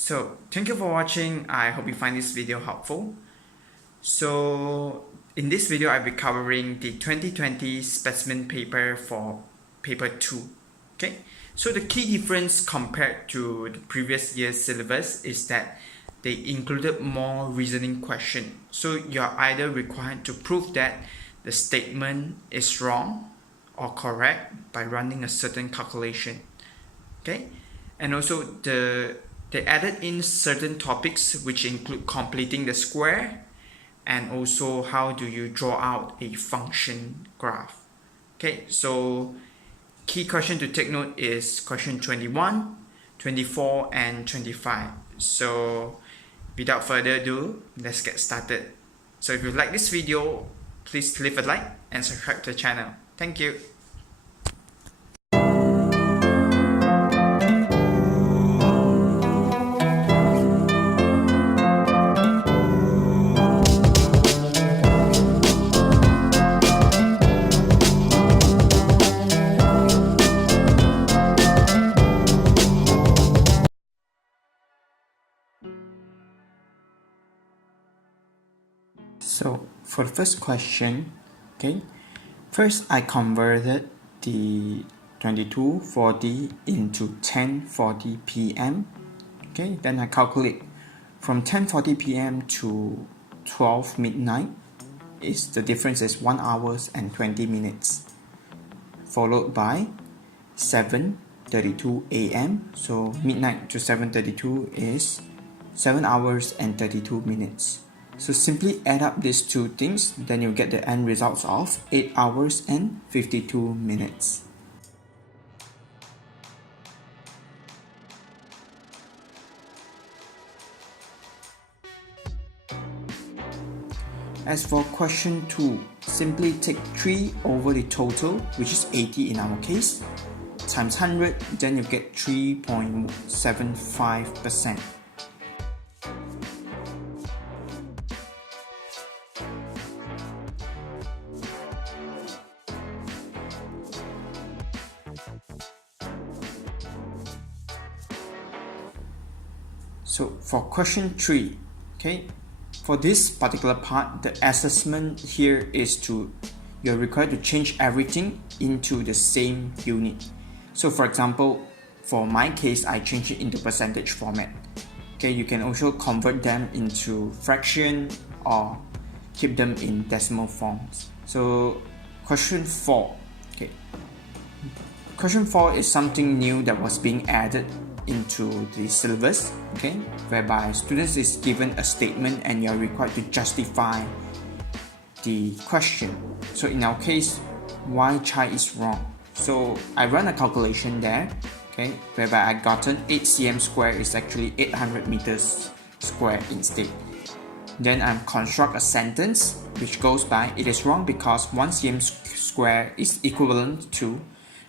So thank you for watching. I hope you find this video helpful. So in this video, I'll be covering the 2020 specimen paper for paper 2. Okay, so the key difference compared to the previous year's syllabus is that they included more reasoning questions. So you're either required to prove that the statement is wrong or correct by running a certain calculation. Okay, and also they added in certain topics which include completing the square and also how do you draw out a function graph. Okay, so key question to take note is question 21, 24 and 25. So without further ado, let's get started. So if you like this video, please leave a like and subscribe to the channel. Thank you. So for the first question, okay, first I converted the 22:40 into 10:40 p.m. Okay, then I calculate from 10:40 p.m. to 12 midnight the difference is 1 hour and 20 minutes, followed by 7:32 a.m. So midnight to 7:32 is 7 hours and 32 minutes. So simply add up these two things, then you get the end results of 8 hours and 52 minutes. As for question 2, simply take 3 over the total, which is 80 in our case, times 100, then you get 3.75%. So for question 3, okay, for this particular part, the assessment here is you're required to change everything into the same unit. So for example, for my case, I change it into percentage format. Okay, you can also convert them into fraction or keep them in decimal forms. So question 4, okay, question 4 is something new that was being added into the syllabus, okay, whereby students is given a statement and you're required to justify the question. So in our case, why chai is wrong. So I run a calculation there, okay, whereby I gotten 8 cm square is actually 800 meters square instead. Then I construct a sentence which goes by, it is wrong because 1 cm square is equivalent to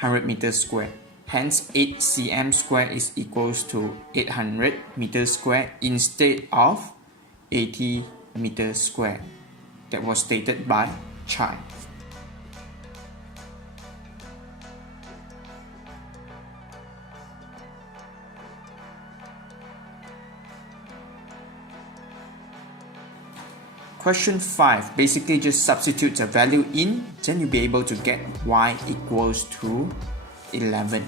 100 meters square. Hence 8 cm square is equals to 800 meters square instead of 80 meters square. That was stated by Chai. Question 5, basically just substitute the value in, then you'll be able to get y equals to 11.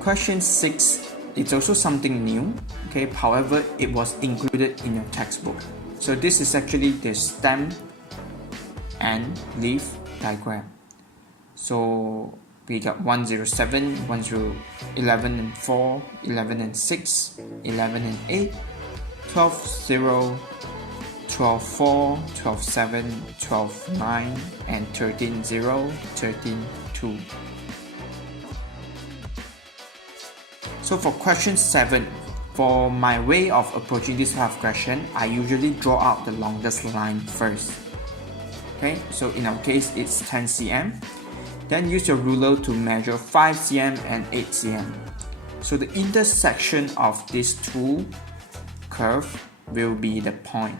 Question 6, it's also something new, okay, however it was included in your textbook. So this is actually the stem and leaf diagram. So we got 107, 11 and 4, 11 and 6, 11 and 8, 12, 0, 12, 4, 12, 7, 12, 9, and 13, 0, 13, 2. So for question 7, for my way of approaching this type of question, I usually draw out the longest line first. Okay, so in our case, it's 10 cm. Then use your ruler to measure 5 cm and 8 cm. So the intersection of these two curves will be the point.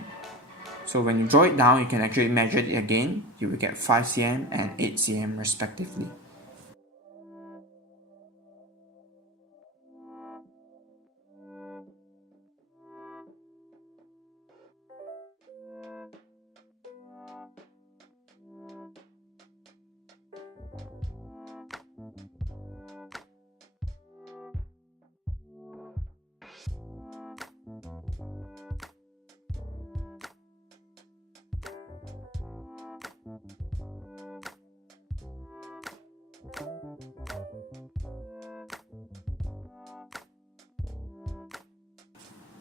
So when you draw it down, you can actually measure it again. You will get 5 cm and 8 cm respectively.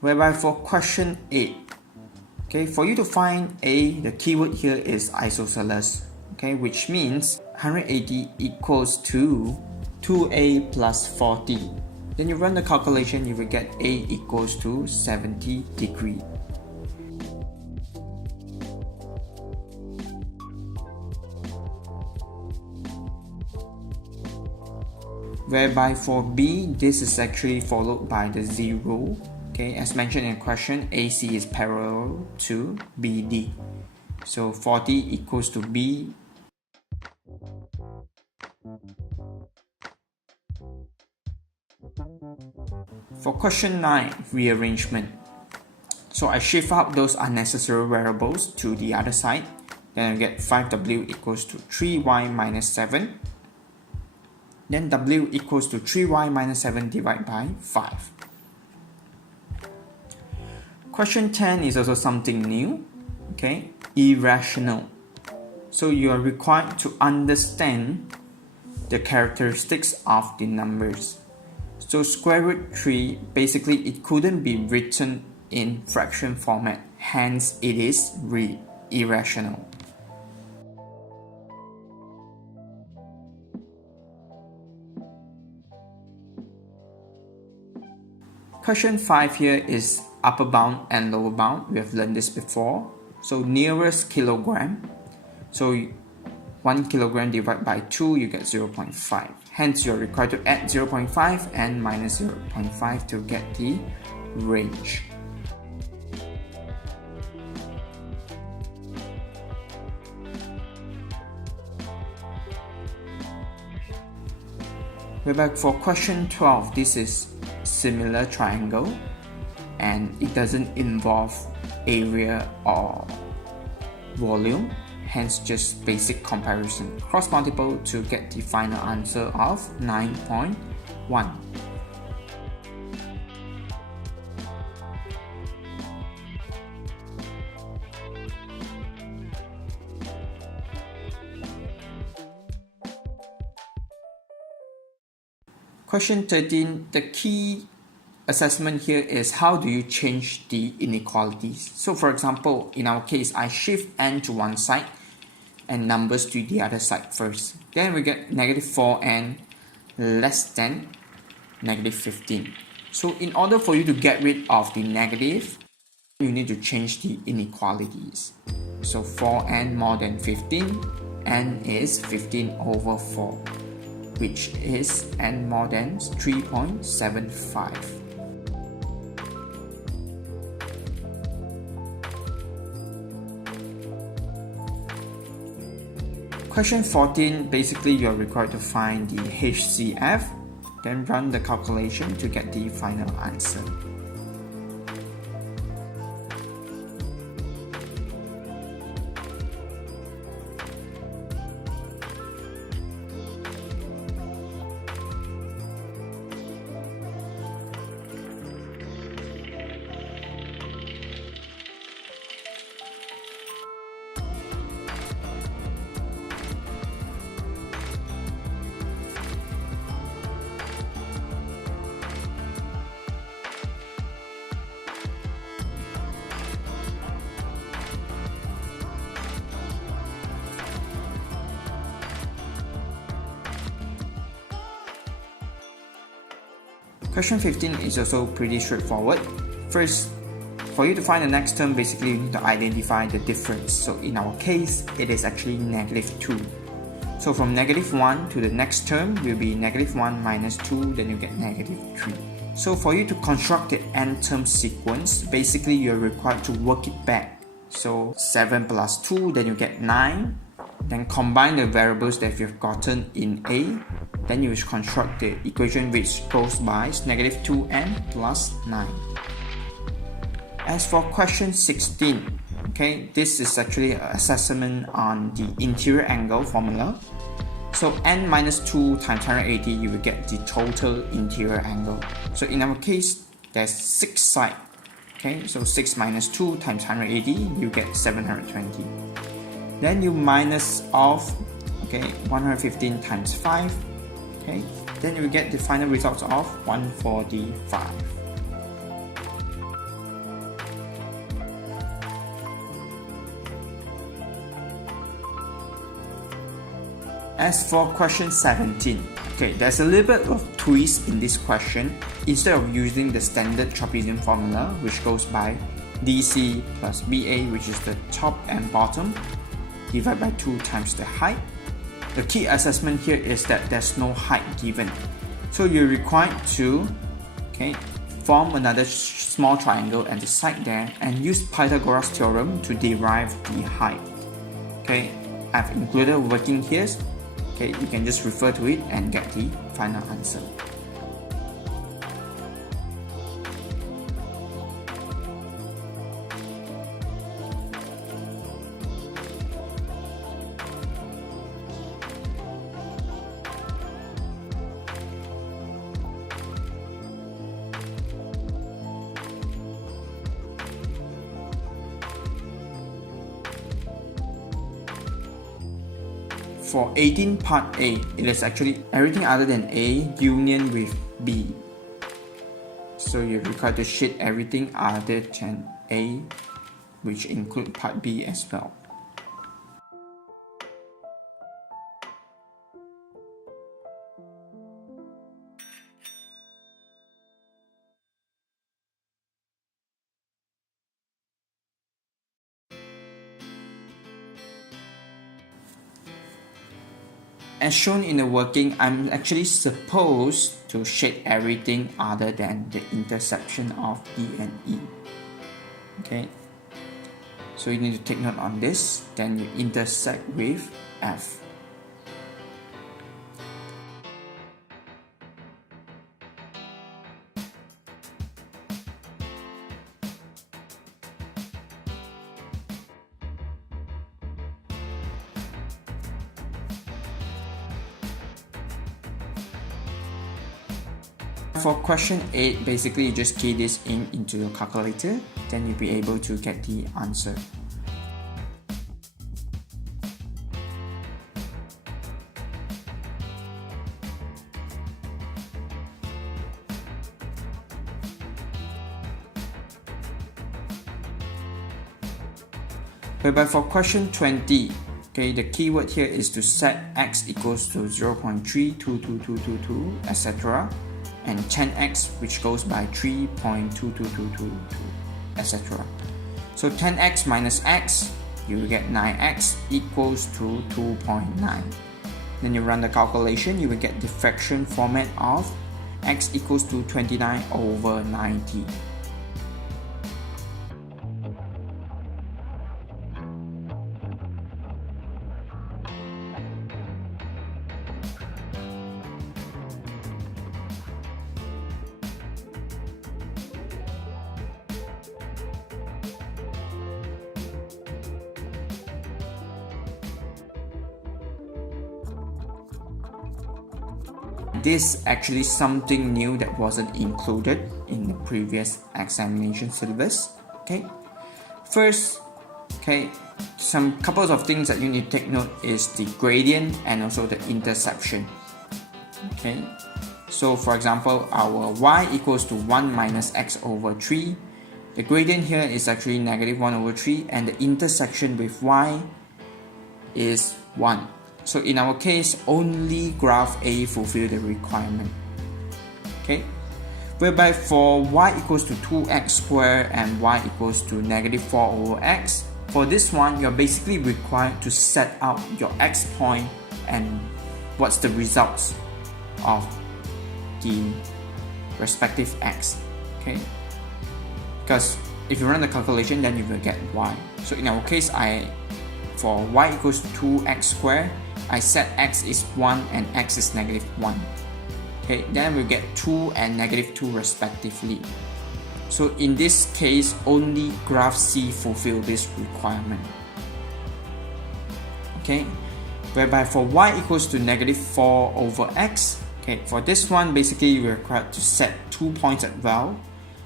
Whereby for question 8, okay, for you to find A, the keyword here is isosceles, okay, which means 180 equals to 2A plus 40. Then you run the calculation, you will get A equals to 70 degrees. Whereby for B, this is actually followed by the 0. Okay, as mentioned in the question, AC is parallel to BD. So 40 equals to B. For question 9, rearrangement. So I shift out those unnecessary variables to the other side. Then I get 5W equals to 3Y minus 7. Then W equals to 3Y minus 7 divided by 5. Question 10 is also something new, okay, irrational. So you are required to understand the characteristics of the numbers. So square root 3, basically it couldn't be written in fraction format, hence it is irrational. Question 5 here is upper bound and lower bound. We have learned this before. So nearest kilogram. So 1 kilogram divided by 2, you get 0.5. Hence, you're required to add 0.5 and minus 0.5 to get the range. We're back for question 12. This is similar triangle and it doesn't involve area or volume, hence just basic comparison. Cross multiple to get the final answer of 9.1. Question 13, the key assessment here is how do you change the inequalities. So for example, in our case, I shift n to one side and numbers to the other side first. Then we get negative 4n less than negative 15. So in order for you to get rid of the negative, you need to change the inequalities. So 4n more than 15, n is 15 over 4, which is n more than 3.75. Question 14, basically you are required to find the HCF, then run the calculation to get the final answer. Question 15 is also pretty straightforward. First, for you to find the next term, basically you need to identify the difference. So in our case, it is actually negative 2. So from negative 1 to the next term will be negative 1 minus 2, then you get negative 3. So for you to construct the n term sequence, basically you're required to work it back So 7 plus 2, then you get 9. Then combine the variables that you've gotten in A. Then you construct the equation which goes by -2n plus 9. As for question 16, okay, this is actually an assessment on the interior angle formula. So n minus 2 times 180, you will get the total interior angle. So in our case, there's 6 sides. Okay, so 6 minus 2 times 180, you get 720. Then you minus off, okay, 115 times 5. Okay, then you will get the final results of 145. As for question 17, okay, there's a little bit of twist in this question. Instead of using the standard trapezium formula, which goes by DC plus BA, which is the top and bottom, divided by 2 times the height. The key assessment here is that there's no height given. So you're required to, okay, form another small triangle at the side there and use Pythagoras theorem to derive the height. Okay, I've included working here. Okay, you can just refer to it and get the final answer. For 18 part A, it is actually everything other than A union with B. So you're required to sheet everything other than A, which include part B as well. As shown in the working, I'm actually supposed to shade everything other than the intersection of D and E. Okay, so you need to take note on this. Then you intersect with F. For question 8, basically you just key this into your calculator, then you'll be able to get the answer. Whereby for question 20, okay, the keyword here is to set x equals to 0.322222, etc. and 10x, which goes by 3.22222, etc. So 10x minus x, you will get 9x equals to 2.9. Then you run the calculation, you will get the fraction format of x equals to 29 over 90. This actually something new that wasn't included in the previous examination syllabus. Okay, first, okay, some couples of things that you need to take note is the gradient and also the intersection. Okay, so for example, our y equals to 1 minus x over 3. The gradient here is actually negative 1 over 3 and the intersection with y is 1. So in our case, only graph A fulfill the requirement. Okay, whereby for y equals to 2x squared and y equals to negative 4 over x, for this one, you're basically required to set out your x point and what's the results of the respective x. Okay, because if you run the calculation, then you will get y. So in our case, for y equals to 2x squared, I set x is 1 and x is negative 1. Okay, then we get 2 and negative 2 respectively. So in this case, only graph C fulfill this requirement. Okay, whereby for y equals to negative 4 over x, okay, for this one, basically we're required to set 2 points as well.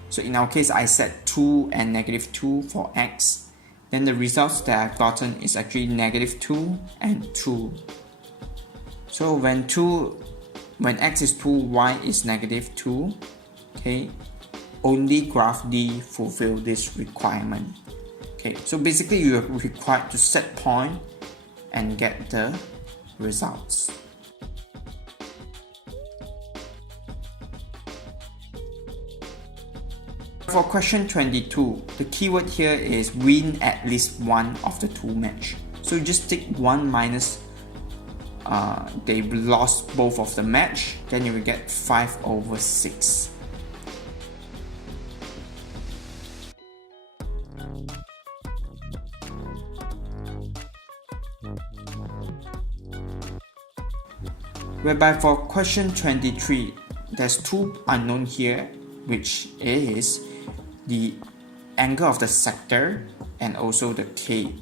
So in our case, I set 2 and negative 2 for x. Then the results that I've gotten is actually negative 2 and 2. So when x is 2, y is negative 2, okay, only graph D fulfill this requirement. Okay, so basically you are required to set point and get the results. For question 22, the keyword here is win at least one of the two match. So you just take 1 minus they lost both of the match, then you will get 5 over 6. Whereby for question 23, there's two unknown here, which is the angle of the sector and also the K.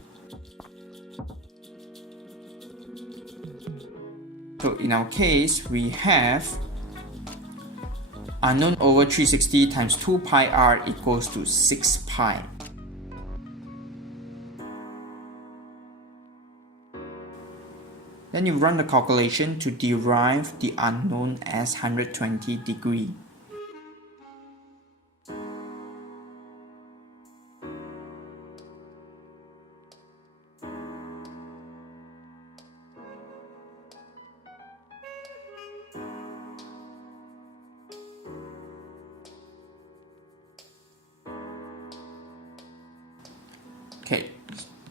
So in our case, we have unknown over 360 times 2 pi r equals to 6 pi. Then you run the calculation to derive the unknown as 120 degree. Okay,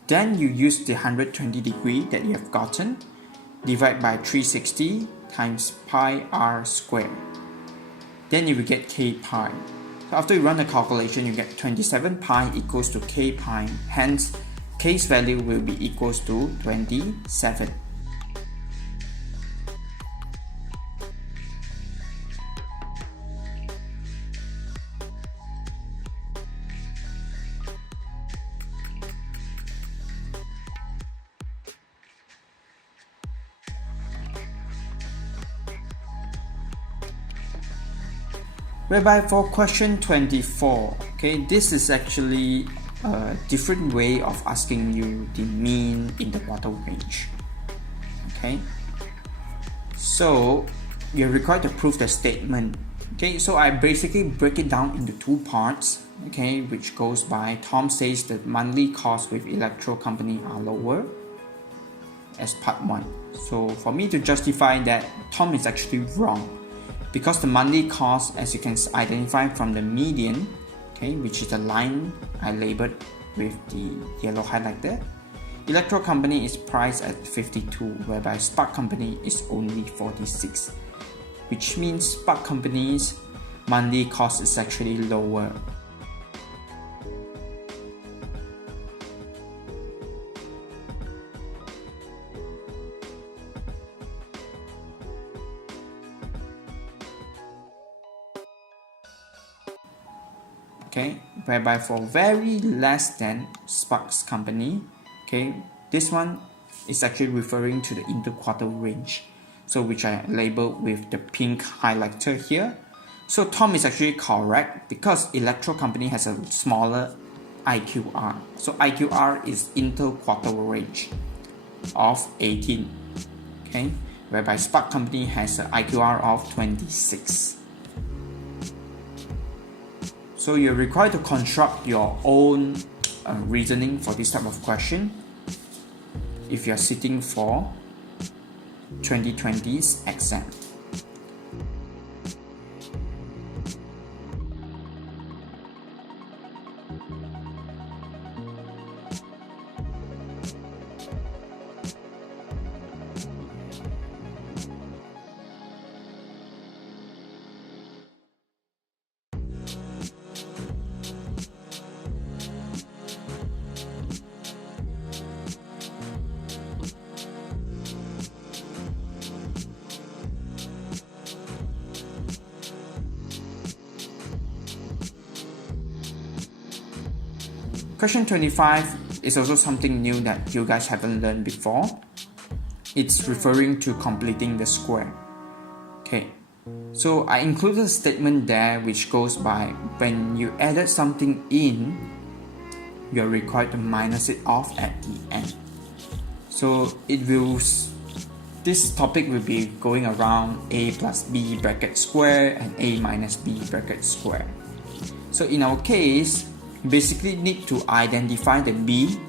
then you use the 120 degree that you have gotten, divide by 360 times pi r squared. Then you will get k pi. So after you run the calculation, you get 27 pi equals to k pi. Hence, k's value will be equals to 27. Whereby for question 24, okay, this is actually a different way of asking you the mean in the quarter range. Okay, so you're required to prove the statement. Okay, so I basically break it down into two parts, okay, which goes by Tom says the monthly costs with electro company are lower as part 1. So for me to justify that, Tom is actually wrong. Because the monthly cost, as you can identify from the median, okay, which is the line I labeled with the yellow highlighter, electro company is priced at 52, whereby spark company is only 46, which means spark company's monthly cost is actually lower. Okay, whereby for very less than Sparks company, okay, this one is actually referring to the interquarter range, so which I labeled with the pink highlighter here. So Tom is actually correct because electro company has a smaller IQR. So IQR is interquarter range of 18, okay, whereby Spark company has an IQR of 26. So you're required to construct your own reasoning for this type of question if you're sitting for 2020's exam. Question 25 is also something new that you guys haven't learned before. It's referring to completing the square. Okay, so I included a statement there which goes by when you added something in, you're required to minus it off at the end. So this topic will be going around a plus b bracket square and a minus b bracket square. So in our case, you basically need to identify the b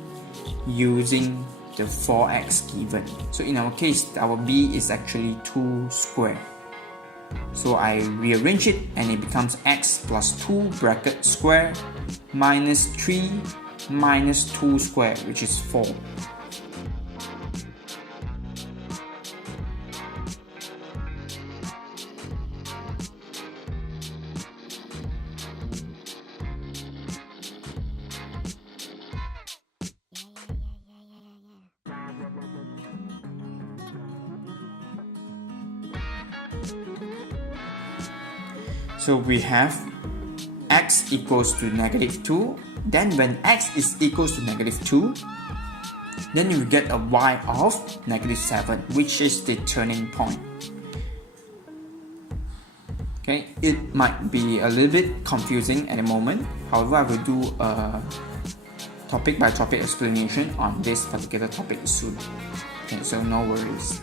using the 4x given. So in our case, our b is actually 2 square. So I rearrange it and it becomes x plus 2 bracket square minus 3 minus 2 square, which is 4. So we have x equals to negative 2. Then when x is equals to negative 2, then you get a y of negative 7, which is the turning point. Okay, it might be a little bit confusing at the moment. However, I will do a topic by topic explanation on this particular topic soon. Okay, so no worries.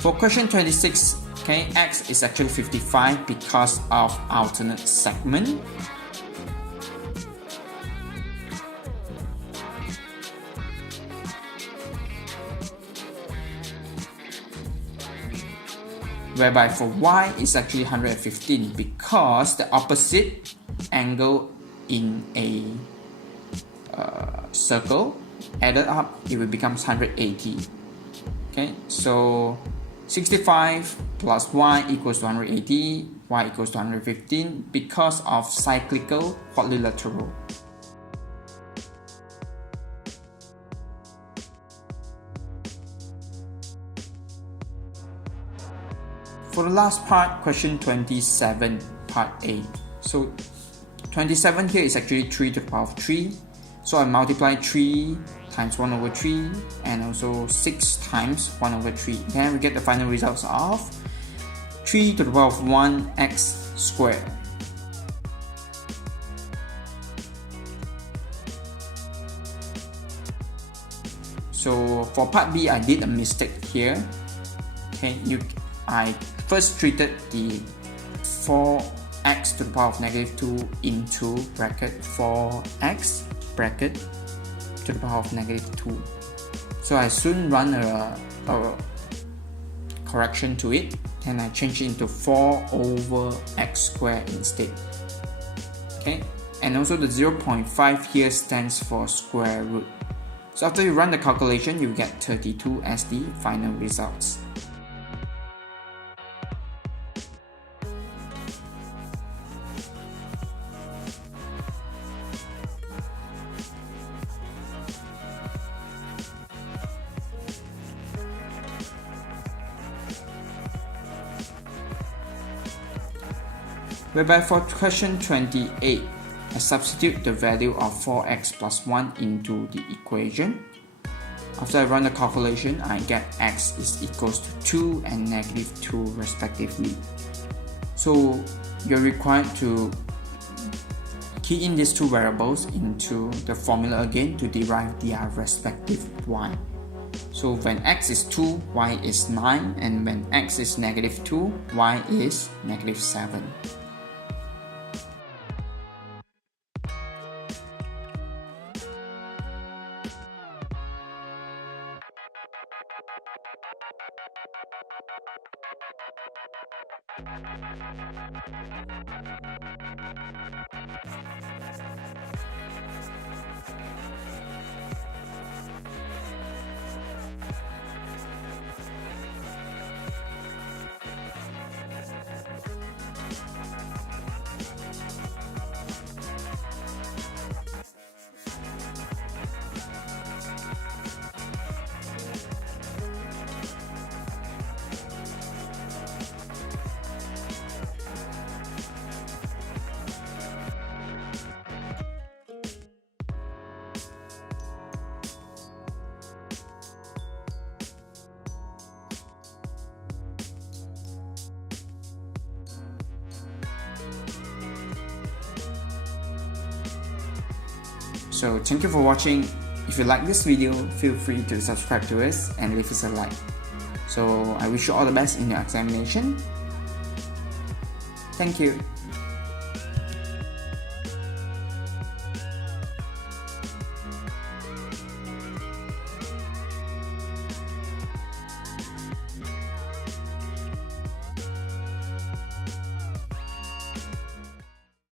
For question 26, okay, x is actually 55 because of alternate segment. Whereby for y is actually 115 because the opposite angle in a circle added up, it will become 180. Okay, so 65 plus y equals to 180, y equals to 115 because of cyclical quadrilateral. For the last part, question 27, part A. So 27 here is actually 3 to the power of 3. So I multiply 3 times 1 over 3 and also 6 times 1 over 3. Then we get the final results of 3 to the power of 1x squared. So for part B, I did a mistake here. Okay, I first treated the 4x to the power of negative 2 into bracket 4x bracket to the power of negative 2. So I soon run a correction to it and I change it into 4 over x squared instead. Okay, and also the 0.5 here stands for square root. So after you run the calculation, you get 32 as the final results. Whereby for question 28, I substitute the value of 4x plus 1 into the equation. After I run the calculation, I get x is equals to 2 and negative 2 respectively. So you're required to key in these two variables into the formula again to derive their respective y. So when x is 2, y is 9, and when x is negative 2, y is negative 7. So thank you for watching. If you like this video, feel free to subscribe to us and leave us a like. So I wish you all the best in your examination. Thank you.